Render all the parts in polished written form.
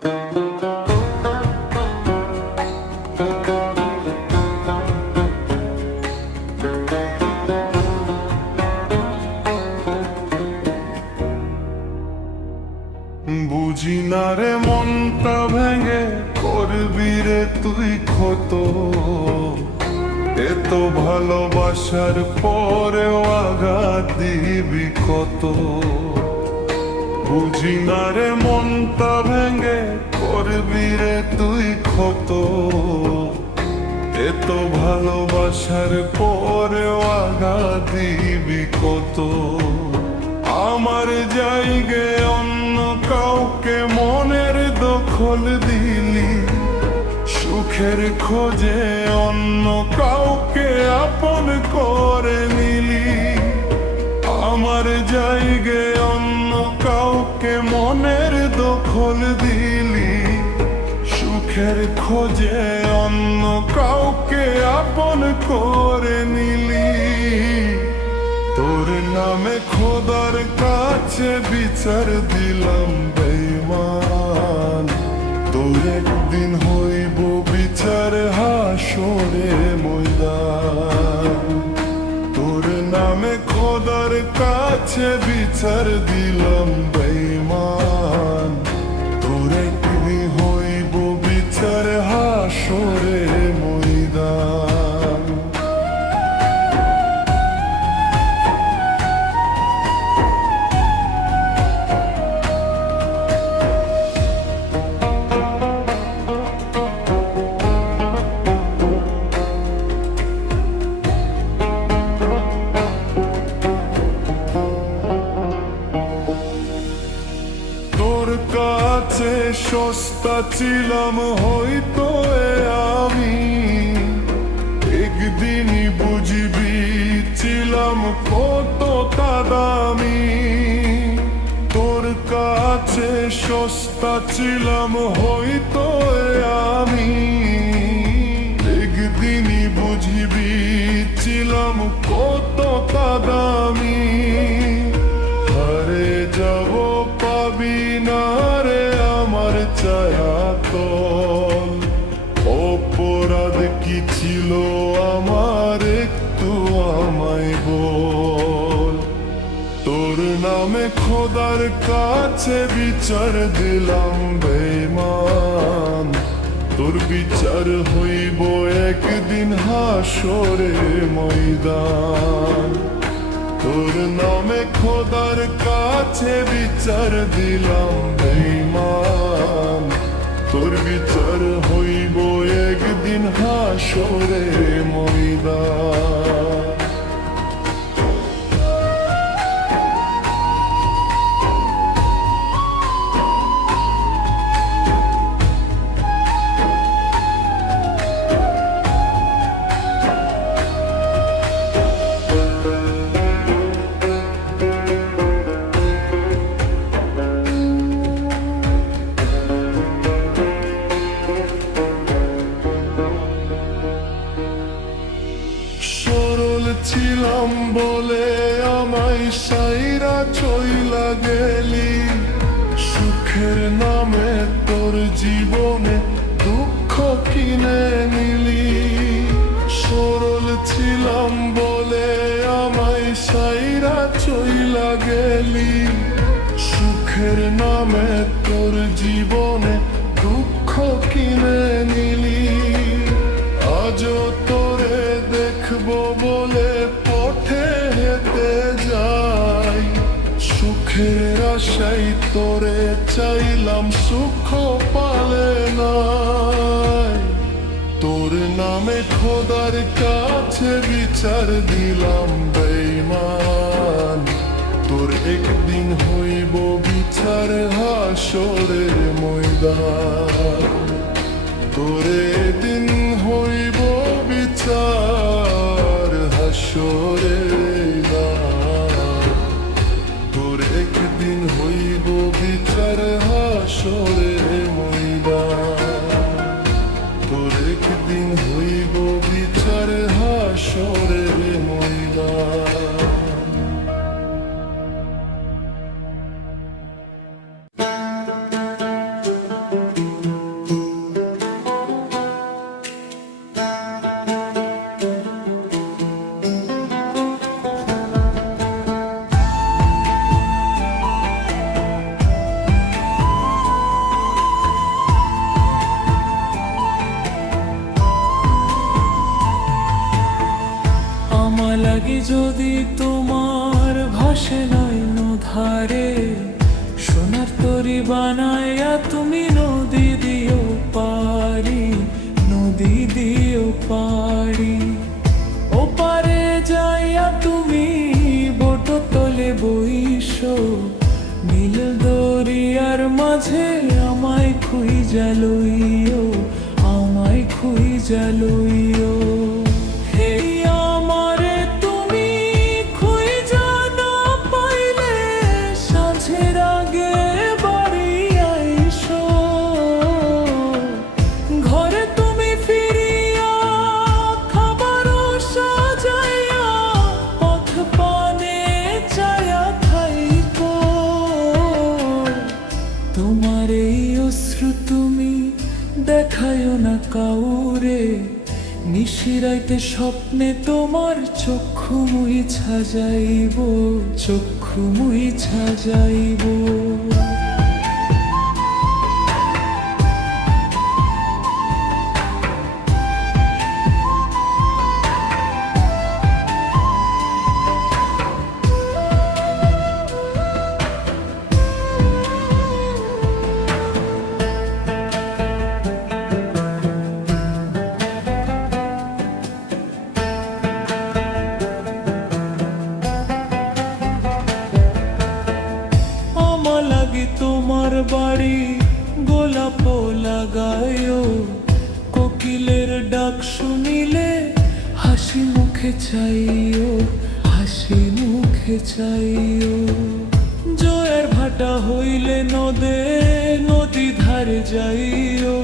বুঝি না রে মনটা ভেঙে করবি রে তুই ক্ষত, এত ভালোবাসার পরেও আঘাত দিবি কত। বুঝি না রে মনটা ভেঙে করবি রে তুই ক্ষত, এত ভালোবাসার পরেও আঘাত দিবি কত। আমার জায়গায় অন্য কাউকে মনের দখল দিলি, সুখের খোঁজে অন্য কাউকে আপন করে নিলি। আমার জায়গায় অন্য কাউকে মনের দখল দিলি, সুখের খোঁজে অন্য কাউকে আপন করে নিলি। তোর নামে খোদার কাছে বিচার দিলাম বেঈমান, তোর একদিন হইব বিচার হাসরে ময়দান। তোর নামে খোদার কাছে বিচার দিলাম বেঈমান, তোর একদিন হইব বিচার হাসরে ময়দান। কাছে সস্তা ছিলাম হয়তো আমি, একদিনই বুঝবি ছিলাম কতটা দামি। তোর কাছে সস্তা ছিলাম হয়তো আমি, একদিনই বুঝবি ছিলাম কতটা দামি। হারে যাব পাবি না রে আমার ছায়াতল, অপরাধ কি ছিল আমার একটু আমায় বল। তোর নামে খোদার কাছে বিচার দিলাম বেঈমান, তোর বিচার হইব একদিন হাসরে ময়দান। তোর নামে খোদার কাছে বিচার দিলাম বেঈমান, তোর বিচার হইব একদিন হাসরে ময়দান। ছিলাম বলে আমায় সাইরা চইলা গেলি, সুখের নামে তোর জীবনে দুঃখ কিনে নিলি। সরল ছিলাম বলে আমায় সাইরা চইলা গেলি, সুখের নামে তোর জীবনে দুঃখ কিনে নিলি। আজও তোরে দেখবো বলে পথে হেঁটে যাই, সুখের আশাই তোরে চাইলাম সুখ পালে নাই। তোর নামে খোদার কাছে বিচার দিলাম বেঈমান, তোর একদিন হইব বিচার হাসরের ময়দান। তোর একদিন হইব বিচার হাসরের ময়দান, তোর একদিন হইব বিচার হাসরের ময়দান, তোর একদিন হইব বিচার হাসরের ময়দান। যদি তোমার ভাসে নয়ন ধারে, সোনার তরি বানায়া তুমি নদী দিও পারি, নদী দিও পারি। ওপারে যাইয়া তুমি বোট তলে বইসো, নীল দরিয়ার মাঝে আমায় খুঁইজা লইও, আমায় খুঁইজা লইও। হে আমারে তুমি খুঁইজা না পাইলে, সাঁঝের আগে বাড়ি আইসো। ঘরে তুমি ফিরিয়া খাবারও সাজাইয়া, পথ পানে চায়া থাইকো। তোমার এই অশ্রু তুমি দেখায়ও না কাউরে, নিশিরাইতে স্বপ্নে তোমার চক্ষু মুইছা যাইব, চক্ষু মুইছা যাইব। তোমার বাড়ি গোলাপ লাগায়ও, কোকিলের ডাক শুনিলে হাসি মুখে চাইও, হাসি মুখে চাইও। জয়ের ভাটা হইলে নদে নদী ধারে যাইও,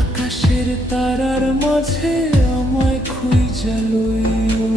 আকাশের তারার মাঝে আমায় খুঁইজা লইও।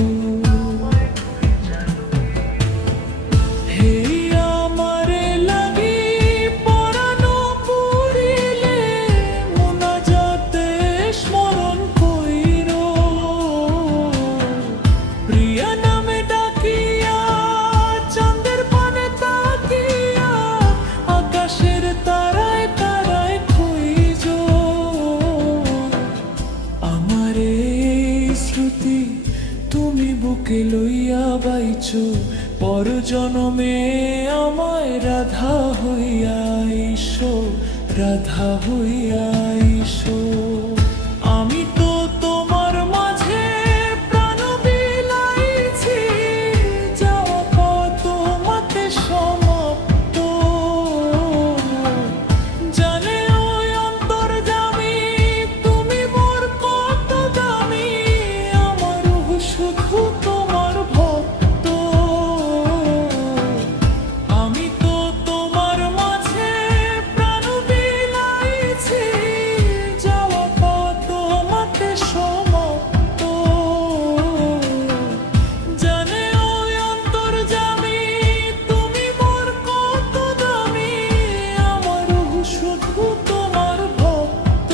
তুমি বুকে লইয়া বাইছো, পর জনমে আমায় রাধা হইয়া আইসো, রাধা হইয়া আইসো। আমি তো তোমার মাঝে প্রাণ বিলাইছি, যাওয়া পথ তোমাতে সমাপ্ত। জানে ওই অন্তর্যামী তুমি মোর কত দামি, আমার শুধু তোমার ভক্ত। আমি তো তোমার মাঝে প্রাণ বিলাইছি, যাওয়া পথ তোমাতে সমাপ্ত। জানে ওই অন্তর্যামী তুমি মোর কত দামি, আমার শুধু তোমার ভক্ত।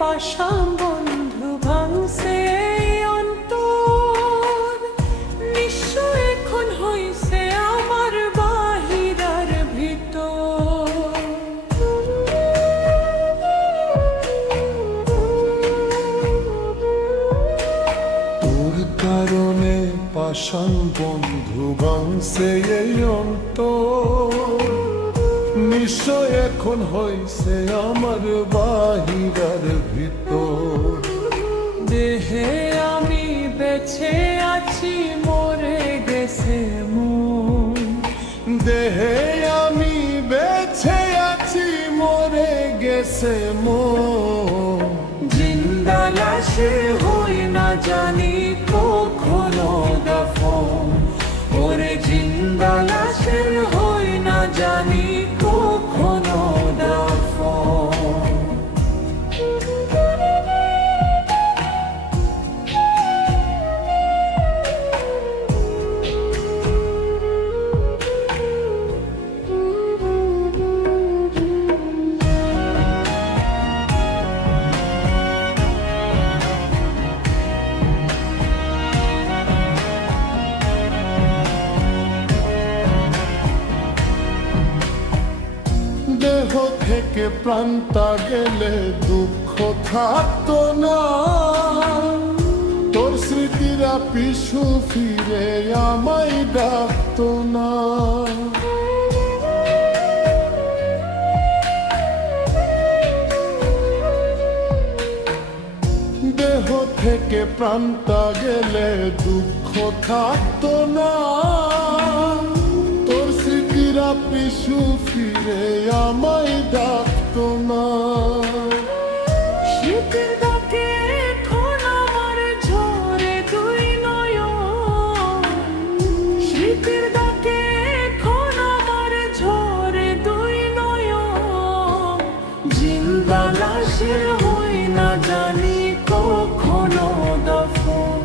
পাষাণ বন্ধু ভাঙছে অন্তর, নিঃস্ব এখন হইছে আমার বাহিরার ভিতর। তোর কারণে পাষাণ বন্ধু ভাঙছে এই অন্তর, নিশ্চয় এখন হইছে আমার বাহিরার ভিতর। দেহে আমি বেঁচে আছি, মরে গেছে মন। দেহে আমি বেঁচে আছি, মরে গেছে মন। জিন্দা লাশে থেকে প্রাণটা গেলে দুঃখ থাকতো না, তোর স্মৃতিরা পিছু ফিরে আমায় ডাকতো না। দেহ থেকে প্রাণটা গেলে দুঃখ থাকতো না, তোর স্মৃতিরা পিছু ফিরে আমায় ডাকতো না। শীতের ডাকে এখন আমার ঝরে দুই নয়ন, শীতের ডাকে এখন আমার ঝরে দুই নয়ন। জিন্দা লাশের হই না জানি কখনো দফন,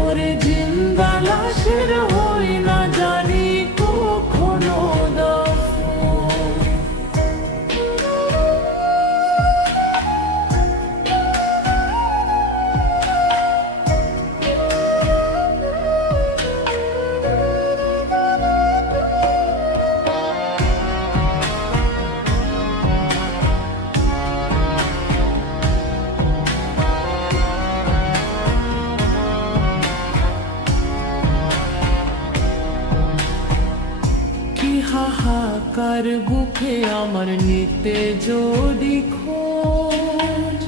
ওরে জিন্দা লাশের হই না জানি কখনো দফন। হাহাকার বুকে আমার নিতে যদি খোঁজ,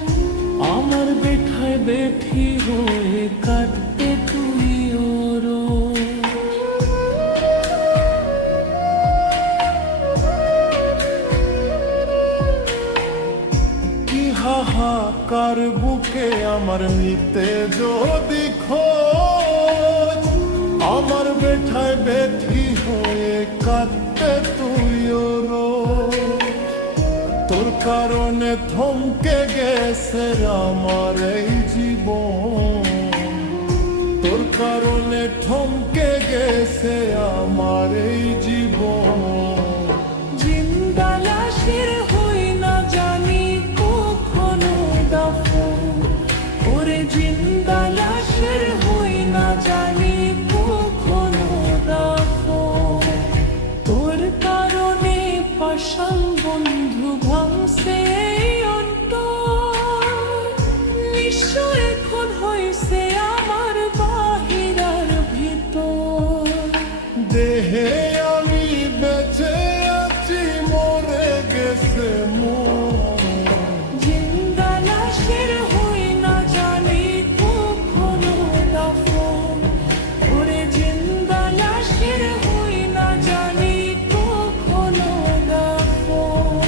আমার বেঠায় বেঠি হয়ে কাটতে তুই ওরো। কি হাহাকার বুকে আমার নিতে যদি খোঁজ, আমার বেঠায় বেঠি হয়ে কাঁদতে তুইও রোজ। তোর কারণে থমকে গেছে আমার এই জীবন, তোর কারণে থমকে গেছে আমার এই জীবন। জিন্দা লাশের হই না জানি কখনো দফন, ওরে জিন্দা লাশের হই না জানি কখনো দফন। তোর কারণে পাষাণ বন্ধু ভাঙছে এই অন্তর, নিশ্চয় এখন হইছে আমার বাহিরার ভিতর। দেহে আমি বেঁচে আছি, মরে গেছে মন। জিন্দা লাশের হই না জানি কখনো দফন, ওরে জিন্দা লাশের হই না জানি কখনো দফন।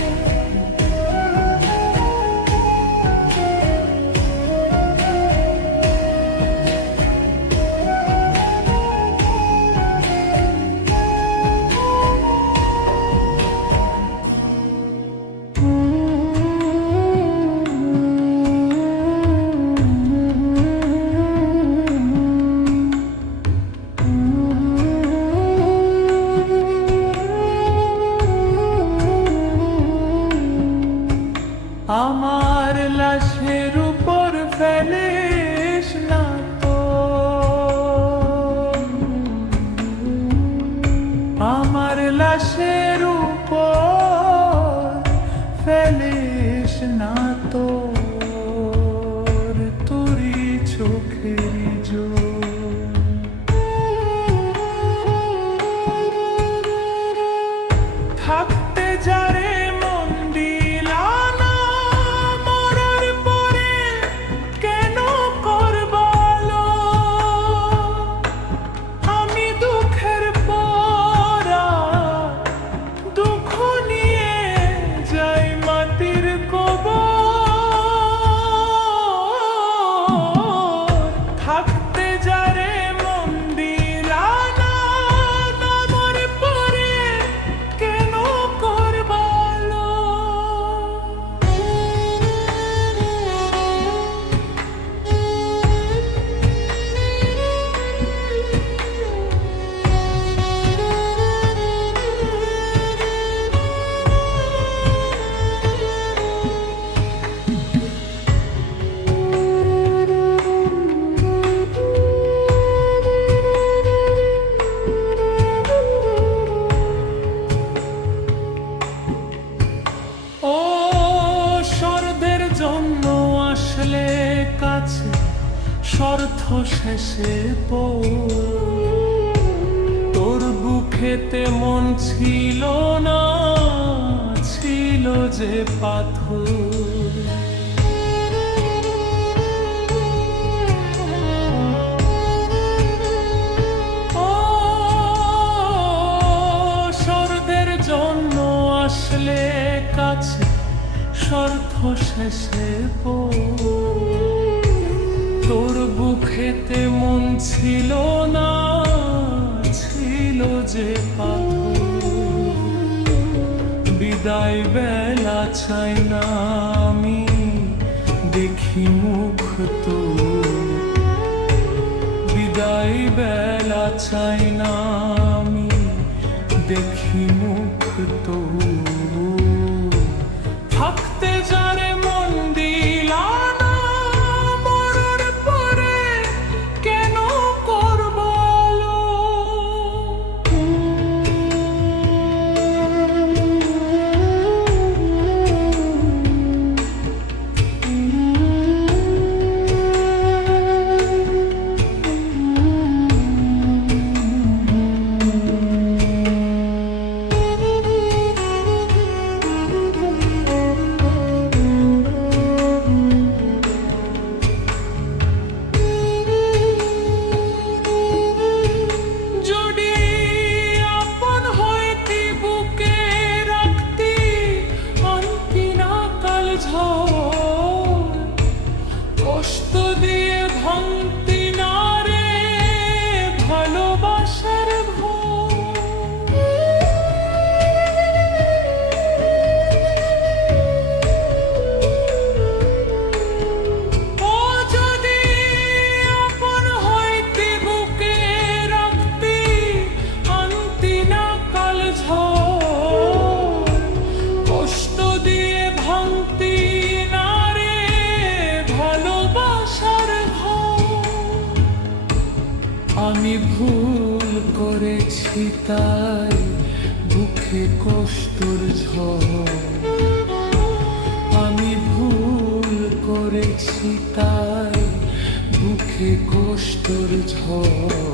আমার লাশের উপর ফেলিস না তো, আমার লাশের উপর ফেলিস না তো, তোরই চোখের জল। থাকতে যারে মন দিলা না, মরার পরে কেন করবালো? আমি দুঃখের পরা দুঃখ নিয়ে যাই মাটির কবর। থাকতে যারে মন দিলা না, আমার পরে কেন করবালো? স্বার্থ শেষে তোর বুকেতে মন ছিল না, ছিল যে পাথর। স্বর্গের জন্য আসলে কাছে স্বার্থ শেষে তোর বুকেতে মন ছিল না, ছিল যে পাথর। বিদায় বেলা চাই না আমি দেখি মুখ তোর, বিদায় বেলা চাই না আমি দেখি মুখ তোর। থাকতে যারে মন দিলা না, মরার পরে কেন করব আলো? কষ্ট দিয়ে ভাঙতি না রে ভালোবাসার ঘর। ও যদি আপন হইতি বুকে রাখতি, আনতি না কাল ঝড়। কষ্ট দিয়ে ভাঙতি না রে ভালোবাসার ঘর। আমি ভুল করেছি তাই বুকে কষ্টর ঝড়। আমি ভুল করেছি তাই বুকে কষ্টর ঝড়।